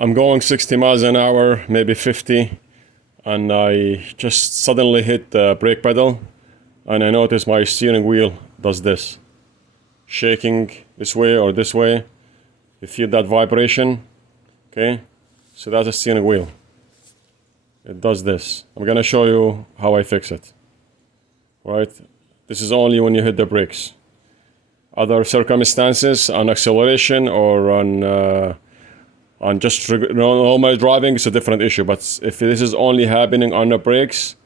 I'm going 60 miles an hour, maybe 50, and I just suddenly hit the brake pedal, and I notice my steering wheel does this, shaking this way or this way. You feel that vibration, okay? So that's a steering wheel. It does this. I'm gonna show you how I fix it. Right? This is only when you hit the brakes. Other circumstances on acceleration or on just normal driving, it's a different issue. But if this is only happening on the brakes,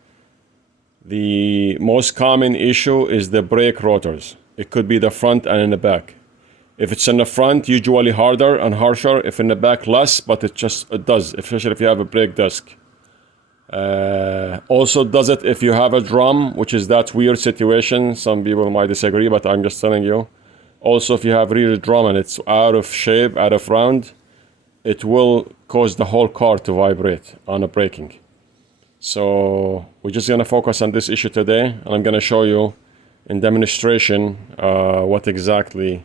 the most common issue is the brake rotors. It could be the front and in the back. If it's in the front, usually harder and harsher. If in the back, less, but it does, especially if you have a brake disc. Also does it if you have a drum, which is that weird situation. Some people might disagree, but I'm just telling you. Also, if you have rear drum and it's out of shape, out of round, it will cause the whole car to vibrate on the braking. So we're just gonna focus on this issue today, and I'm gonna show you in demonstration what exactly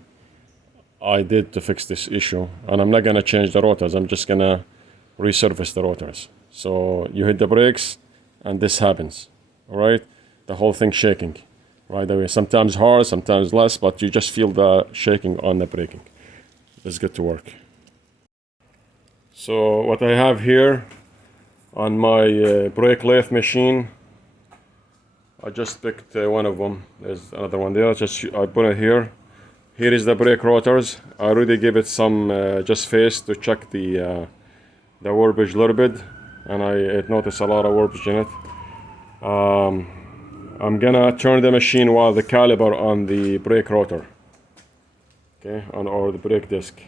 I did to fix this issue. And I'm not gonna change the rotors, I'm just gonna resurface the rotors. So you hit the brakes and this happens, all right? The whole thing shaking right away. Sometimes hard, sometimes less, but you just feel the shaking on the braking. Let's get to work. So what I have here on my brake lathe machine, I just picked one of them. There's another one there. I put it here. Here is the brake rotors. I already give it some just face to check the warpage a little bit, and I noticed a lot of warpage in it. I'm gonna turn the machine while the caliper on the brake rotor, okay, or the brake disc.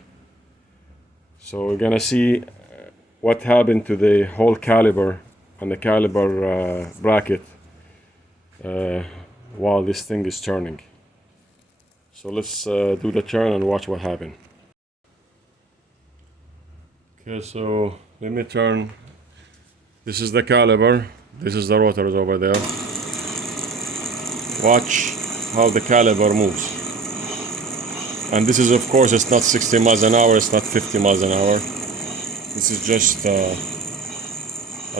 So we're gonna see what happened to the whole caliper and the caliper bracket while this thing is turning. So let's do the turn and watch what happened. Okay, so let me turn. This is the caliper, this is the rotors over there. Watch how the caliper moves. And this is, of course, it's not 60 miles an hour, it's not 50 miles an hour. This is just a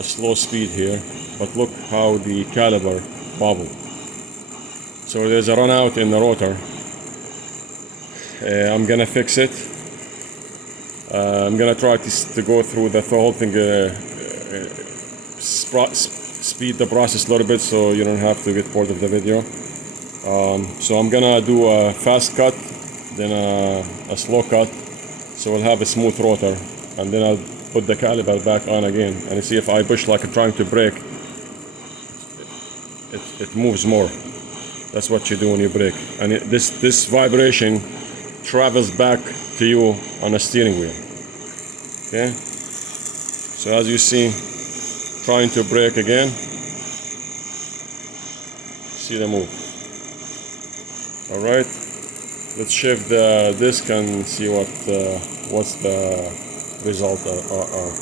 slow speed here, but look how the caliper bobble. So there's a run out in the rotor. I'm gonna fix it. I'm gonna try to go through the whole thing, speed the process a little bit so you don't have to get bored of the video. So I'm gonna do a fast cut, then a slow cut, so we'll have a smooth rotor, and then I'll put the caliper back on again and see if I push like I'm trying to brake, it moves more. That's what you do when you brake, and this vibration travels back to you on a steering wheel. Okay, so as you see, trying to brake again, see the move. All right, let's shift the disc and see what's the result are.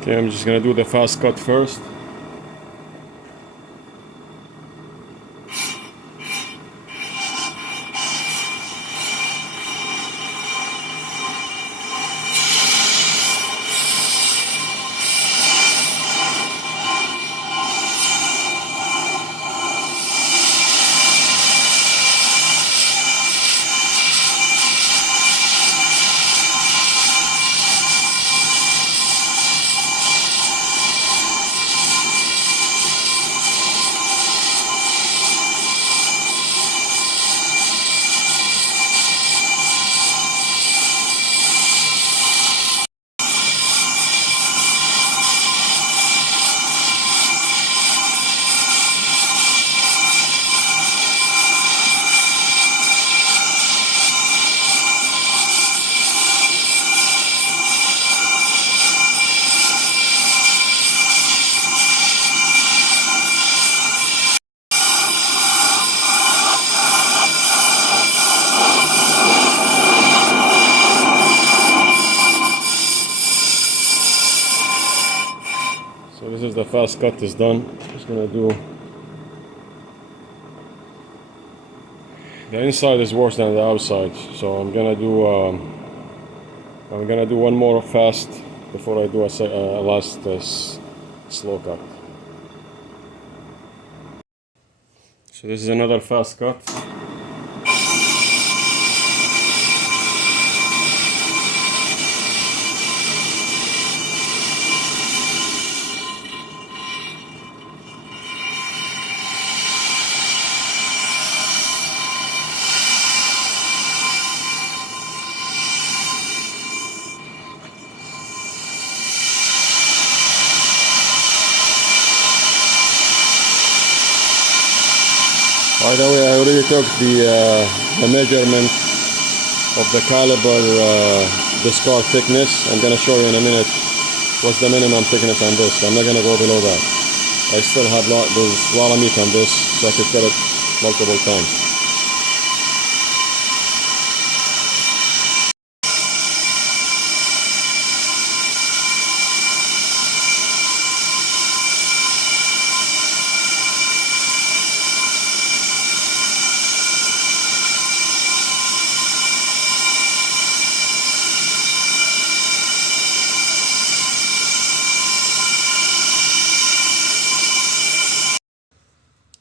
Okay, I'm just gonna do the fast cut first. So this is the fast cut is done. Just gonna do. The inside is worse than the outside, so I'm gonna do I'm gonna do one more fast before I do a last slow cut. So this is another fast cut. By the way, I already took the measurement of the caliber discard thickness. I'm gonna show you in a minute what's the minimum thickness on this. I'm not gonna go below that. I still have there's a lot of meat on this, so I could cut it multiple times.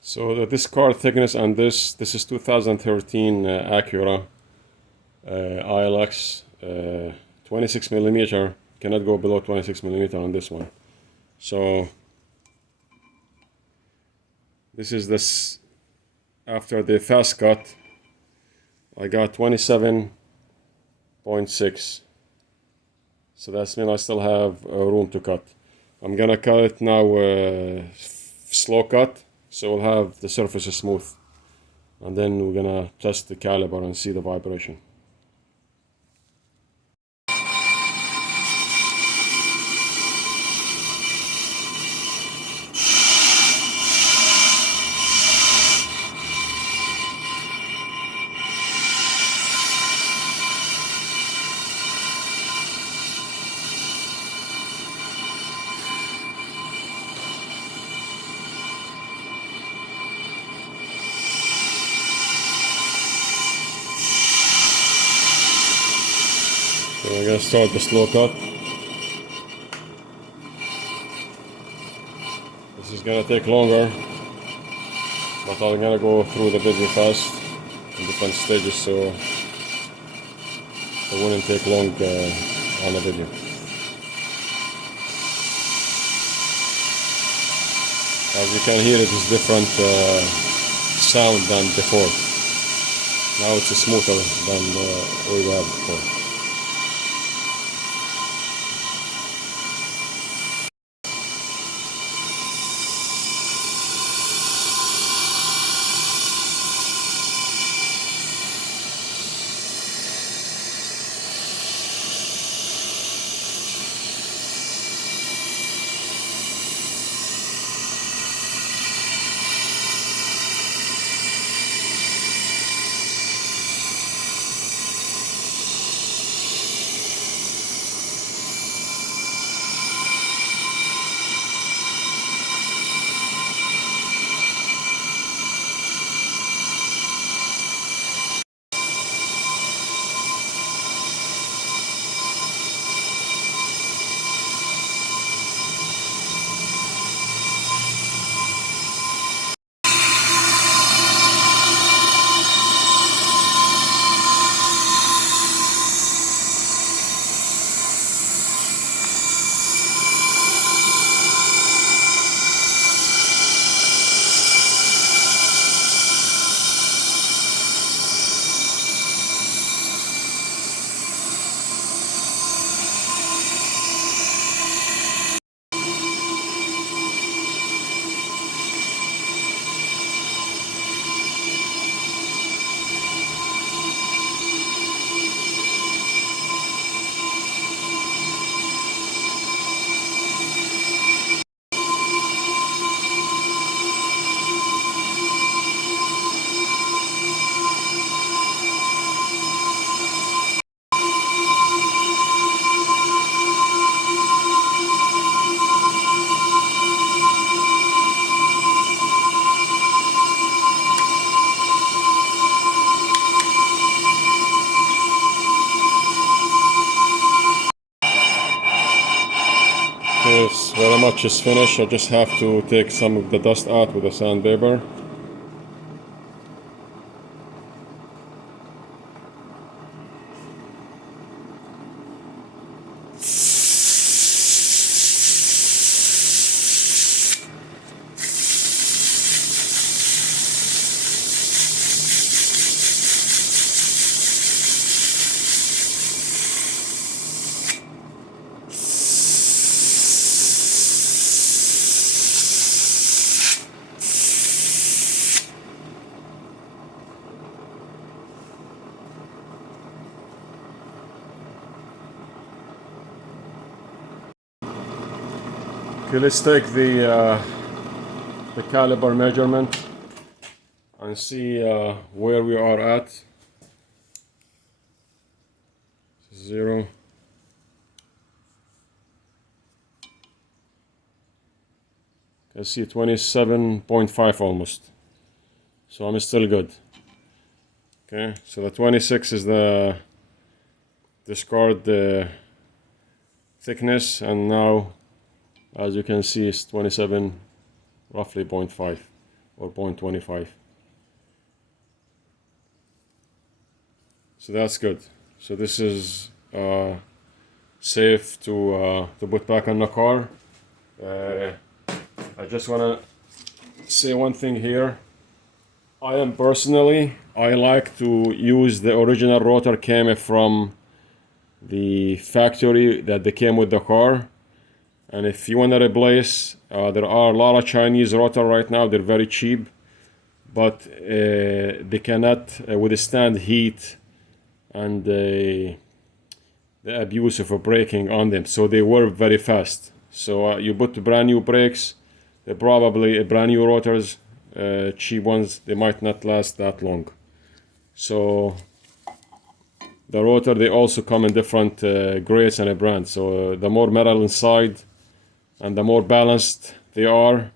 So the discard thickness on this is 2013 Acura ILX 26 millimeter. Cannot go below 26 millimeter on this one. So this is this after the fast cut. I got 27.6. So that's mean I still have room to cut. I'm gonna cut it now slow cut, so we'll have the surface smooth, and then we're gonna test the caliber and see the vibration. So we're gonna start the slow cut. This is gonna take longer, but I'm gonna go through the video fast in different stages, so it wouldn't take long on the video. As you can hear, it is different sound than before. Now it's smoother than we had before. This very much is finished. I just have to take some of the dust out with a sandpaper. Okay, let's take the caliber measurement and see where we are at. 0. I see 27.5 almost. So I'm still good. Okay, so the 26 is the discard thickness, and now, as you can see, it's 27, roughly 0.5 or 0.25. So that's good. So this is safe to put back on the car. I just want to say one thing here. I like to use the original rotor came from the factory that they came with the car. And if you want to replace, there are a lot of Chinese rotor right now. They're very cheap, but they cannot withstand heat and the abuse of a braking on them. So they work very fast. So you put brand new brakes, they're probably brand new rotors, cheap ones, they might not last that long. So the rotor, they also come in different grades and brands. So the more metal inside and the more balanced they are,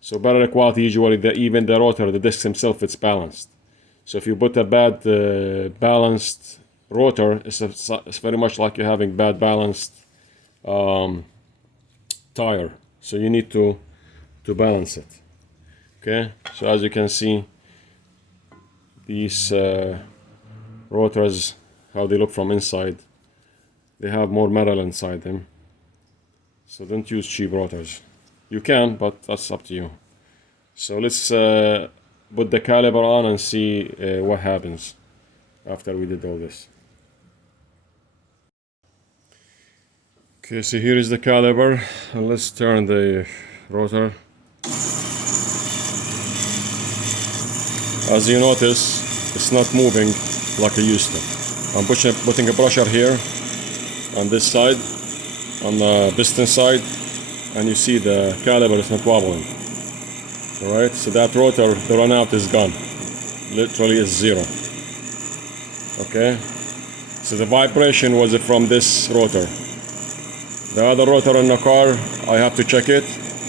so better quality usually. Even the rotor, the disc himself, it's balanced. So if you put a bad balanced rotor, it's very much like you're having bad balanced tire. So you need to balance it. Okay, so as you can see, these rotors, how they look from inside, they have more metal inside them. So don't use cheap rotors. You can, but that's up to you. So let's put the caliber on and see what happens after we did all this. Okay, so here is the caliber, and let's turn the rotor. As you notice, it's not moving like it used to. I'm putting a brusher here on this side, on the piston side, and you see the caliber is not wobbling. Alright, so that rotor, the runout is gone. Literally is 0. Okay, so the vibration was from this rotor. The other rotor in the car, I have to check it,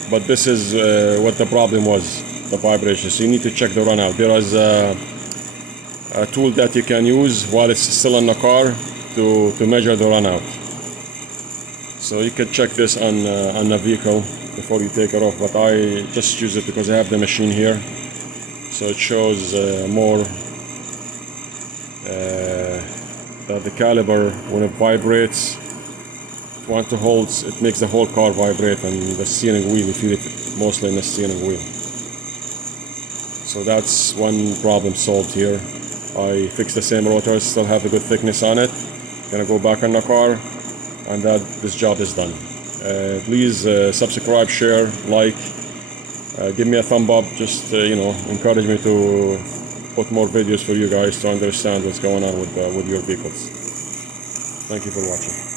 but this is what the problem was, the vibration. So you need to check the runout. There is a tool that you can use while it's still in the car to measure the runout. So you can check this on the vehicle before you take it off, but I just use it because I have the machine here. So it shows more that the caliber, when it vibrates, it makes the whole car vibrate, and the steering wheel, you feel it mostly in the steering wheel. So that's one problem solved here. I fixed the same rotor, still have a good thickness on it. Gonna go back on the car, and this job is done. Please subscribe, share, like, give me a thumb up. Just encourage me to put more videos for you guys to understand what's going on with your vehicles. Thank you for watching.